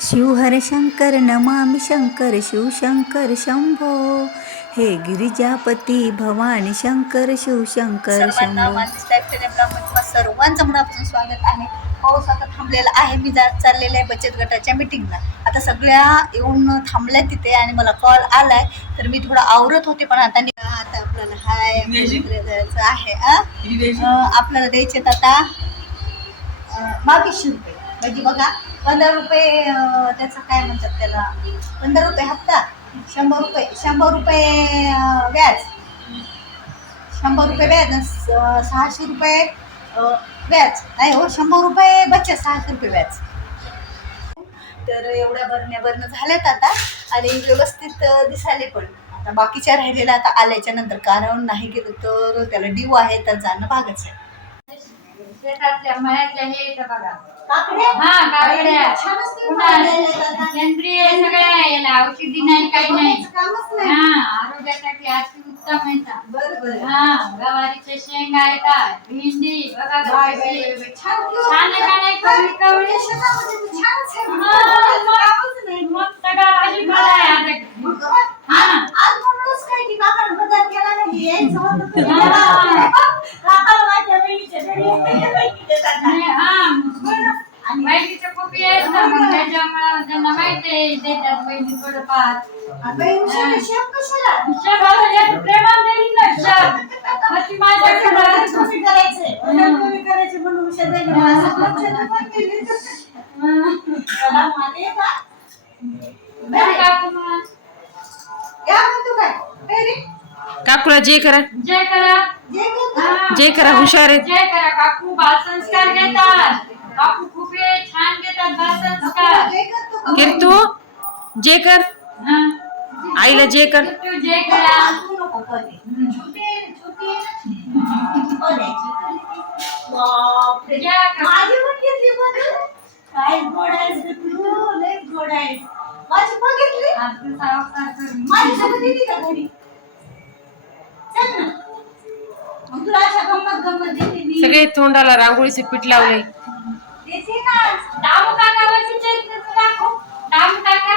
शिवहर शंकर नमामि शंकर शिवशंकर शंभो। हे गिरिजापती भवानी शंकर शिवशंकर सर्वांना शंभो। माझं स्टाईपमध्ये सर्वांचं मनापासून स्वागत आहे. पाऊस आता थांबलेला आहे. मी जात चाललेले आहे बचत गटाच्या मिटिंगला आता सगळ्या येऊन थांबल्या तिथे आणि मला कॉल आलाय. तर मी थोडं आवरत होते पण आता नि- आता आपल्याला हाय आपल्याला जायचं आहे आ? अं, आपल्याला द्यायचे आता अं, बावीसशे रुपये म्हणजे बघा पंधरा रुपये त्याचं काय म्हणतात त्याला? पंधरा रुपये हप्ता. शंभर रुपये शंभर रुपये व्याज. शंभर रुपये व्याज सहाशे रुपये व्याज. नाही हो शंभर रुपये बचत सहाशे रुपये व्याज. तर एवढ्या भरण्या भरणं झाल्यात आता आणि व्यवस्थित दिसायले पण. आता बाकीच्या राहिलेल्या आता आल्याच्यानंतर कारण नाही गेलं तर त्याला डिव आहे तर जाणं भागच आहे. शेतातल्या मळ्यातल्या हे बघा. हा काकड्या. सेंद्रिय सगळ्या याला औषधी नाही काही नाही. हा आरोग्यासाठी अति उत्तम येतात बरं, बरं. हा गवारीचे शेंगा येतात भेंडी बघा. छान आहे का नाही? कवळी. हा, मग- सगळा भाजीपाला आहे आता मग काकूला जे करा. जय करा. जे करतो. हा. जे करा हुशार आहेत. जय करा. काकू बाल संस्कार घेतात. काकू खूप छान घेतात बाल संस्कार. जे करतो कर. हा. आईला जे कर सगळे तोंडाला रांगोळीचे पीठ लावले. दामू दामू काका.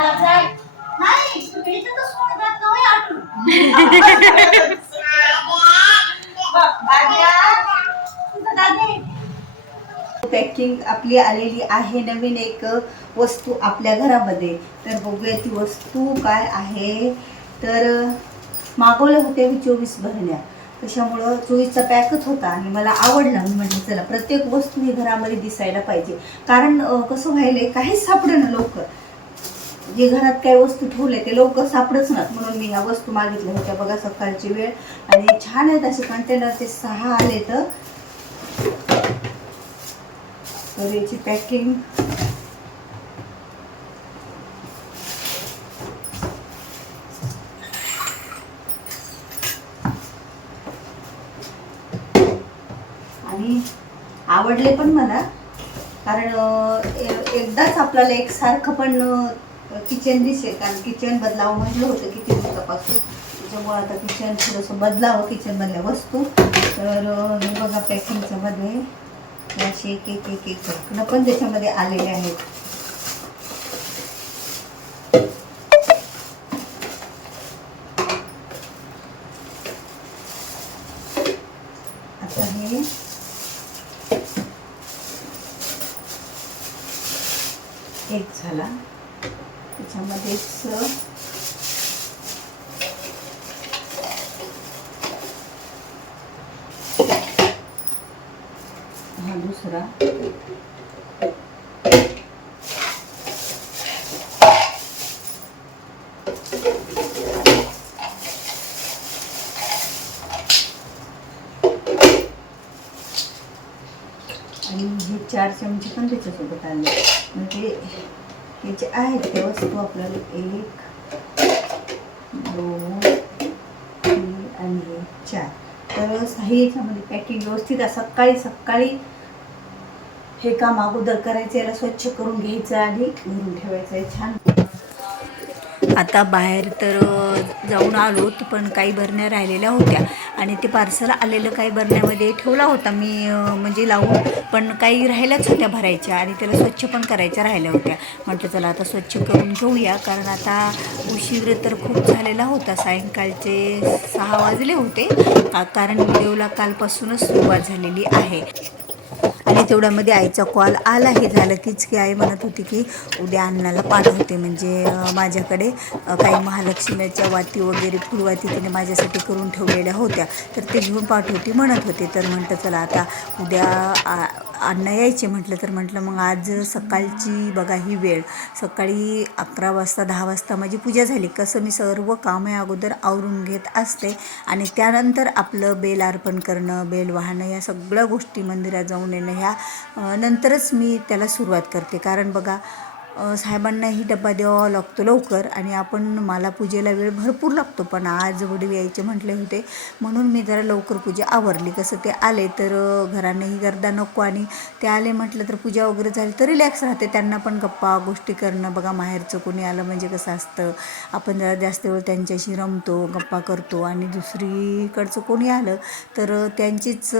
नाही, तुम्ही तर पॅकिंग आपली आलेली आहे नवीन एक वस्तू आपल्या घरामध्ये. तर बघूया ती वस्तू काय आहे. तर मागवले होत्या मी चोवीस भरण्या. त्याच्यामुळं चोवीसचा पॅकच होता आणि मला आवडला. मी म्हटलं चला प्रत्येक वस्तू ही घरामध्ये दिसायला पाहिजे. कारण कसं कसं आहे काहीच सापडं ना लवकर. जे घरात काही वस्तू ठेवल्या ते लवकर सापडच नाहीत. म्हणून मी ह्या वस्तू मागितल्या होत्या. बघा सकाळची वेळ. आणि छान आहेत असे कंटेनरचे सहा आले तर. याची पॅकिंग आणि आवडले पण मला. कारण एकदाच आपल्याला एकसारखं पण किचन दिसेल कारण किचन बदलावं म्हटलं होतं किती दिवसापासून त्याच्यामुळे आता किचन थोडंसं बदलावं किचनमधल्या वस्तू. तर बघा पॅकिंगच्या मध्ये. असे एक एक एक एक न पण त्याच्यामध्ये आलेले आहेत. आता हे. एक झाला. त्याच्यामध्येच हा दुसरा. आणि हे चार चमचे पण त्याच्यासोबत आले. म्हणजे याचे आहेत त्या वस्तू आपल्याला एक दोन तीन आणि चार. तर हे याच्यामध्ये पॅकिंग व्यवस्थित आहे. सकाळी सकाळी हे काम अगोदर करायचं याला स्वच्छ करून घ्यायचं आणि भरून ठेवायचं. आहे छान आता बाहेर तर जाऊन आलो पण काही बरण्या राहिलेल्या होत्या. आणि ते पार्सल आलेलं काही बरण्यामध्ये ठेवला होता मी म्हणजे लावून पण काही राहिल्याच होत्या भरायच्या आणि त्याला स्वच्छ पण करायच्या राहिल्या होत्या. म्हटलं चला आता स्वच्छ करून घेऊया कारण आता उशीर तर खूप झालेला होता. सायंकाळचे सहा वाजले होते कारण व्हिडिओला कालपासूनच सुरुवात झालेली आहे. तेवढ्यामध्ये आईचा कॉल आला. हे झालं कीच की आई म्हणत होती की उद्या अन्नाला पाठवते. म्हणजे माझ्याकडे काही महालक्ष्मीच्या वाती वगैरे फुलवाती तिने माझ्यासाठी करून ठेवलेल्या होत्या. तर ते घेऊन पाठवते म्हणत होते. तर म्हणतं चला आता उद्या आ- अण्णा यायचे म्हटलं तर म्हटलं मग आज सकाळची बघा ही वेळ. सकाळी अकरा वाजता दहा वाजता माझी पूजा झाली. कसं मी सर्व कामे अगोदर आवरून घेत असते आणि त्यानंतर आपलं बेल अर्पण करणं बेल वाहणं या सगळ्या गोष्टी मंदिरात जाऊन येणं ह्या नंतरच मी त्याला सुरुवात करते. कारण बघा साहेबांनाही डब्बा द्यावा लागतो लवकर आणि आपण मला पूजेला वेळ भरपूर लागतो. पण आज वडील यायचे म्हटले होते म्हणून मी जरा लवकर पूजा आवरली. कसं ते आले तर अ, घरानेही गर्दा नको आणि ते आले म्हटलं तर पूजा वगैरे झाली तर रिलॅक्स राहते. त्यांना पण गप्पा गोष्टी करणं बघा माहेरचं कोणी आलं म्हणजे कसं असतं. आपण जरा जास्त वेळ त्यांच्याशी रमतो गप्पा करतो आणि दुसरीकडचं कोणी आलं तर त्यांचीच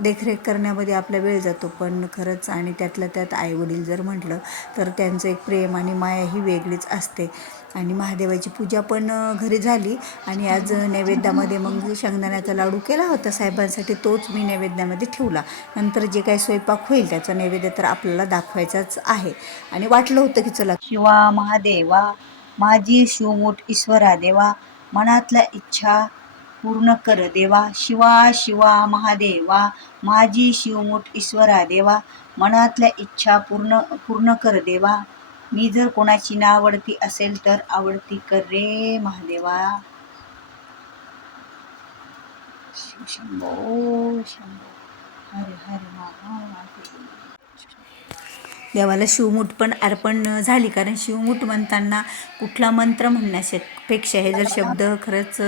देखरेख करण्यामध्ये आपला वेळ जातो. पण खरंच आणि त्यातल्या त्यात आईवडील जर म्हटलं तर त्यां त्यांचं एक प्रेम आणि माया ही वेगळीच असते. आणि महादेवाची पूजा पण घरी झाली. आणि आज नैवेद्यामध्ये मग शेंगदाण्याचा लाडू केला होता साहेबांसाठी. तोच मी नैवेद्यामध्ये ठेवला. नंतर जे काही स्वयंपाक होईल त्याचा नैवेद्य तर आपल्याला दाखवायचाच आहे. आणि वाटलं होतं की चला शिवा महादेवा माझी शिवमूठ ईश्वरा देवा मनातल्या इच्छा पूर्ण कर देवा. शिवा शिवा महादेवा. माझी शिवमूठ ईश्वरा देवा. मनातल्या इच्छा पूर्ण पूर्ण कर देवा. मी जर कोणाची ना आवडती असेल तर आवडती कर रे महादेवा. शिव शंभो शंभो. हरे हरे महा देवाला शिवमूठ पण अर्पण झाली. कारण शिवमूठ म्हणताना कुठला मंत्र म्हणण्यापेक्षा हे जर शब्द खरंच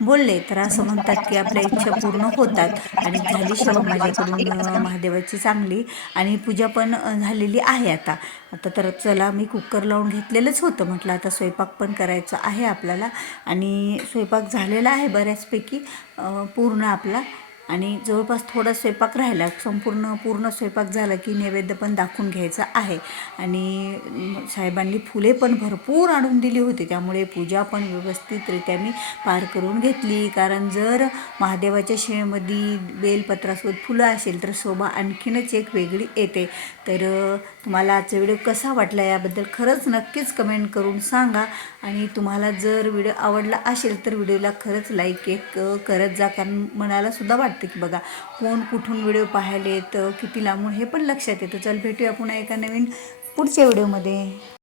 बोलले तर असं म्हणतात की आपल्या इच्छा पूर्ण होतात. आणि झाली शिव माझ्याकडून महादेवाची चांगली. आणि पूजा पण झालेली आहे आता. आता तर चला मी कुकर लावून घेतलेलंच होतं. म्हटलं आता स्वयंपाक पण करायचा आहे आपल्याला. आणि स्वयंपाक झालेला आहे बऱ्याचपैकी पूर्ण आपला. आणि जवळपास थोडा स्वयंपाक राहिला संपूर्ण पूर्ण स्वयंपाक झाला की नैवेद्य पण दाखवून घ्यायचा आहे. आणि साहेबांनी फुले पण भरपूर आणून दिली होती त्यामुळे पूजा पण व्यवस्थितरित्या मी पार करून घेतली. कारण जर महादेवाच्या शेमध्ये बेलपत्रासोबत फुलं असेल तर शोभा आणखीनच एक वेगळी येते. तर तुम्हाला आजचा व्हिडिओ कसा वाटला याबद्दल खरंच नक्कीच कमेंट करून सांगा. आणि तुम्हाला जर व्हिडिओ आवडला असेल तर व्हिडिओला खरंच लाईक एक करत जा कारण मनाला सुद्धा वाटतं की बघा. कोण कुठून व्हिडिओ पाहायलेत किती लांबून हे पण लक्षात येतं. चल भेटूया पुन्हा एका नवीन पुढच्या व्हिडिओमध्ये.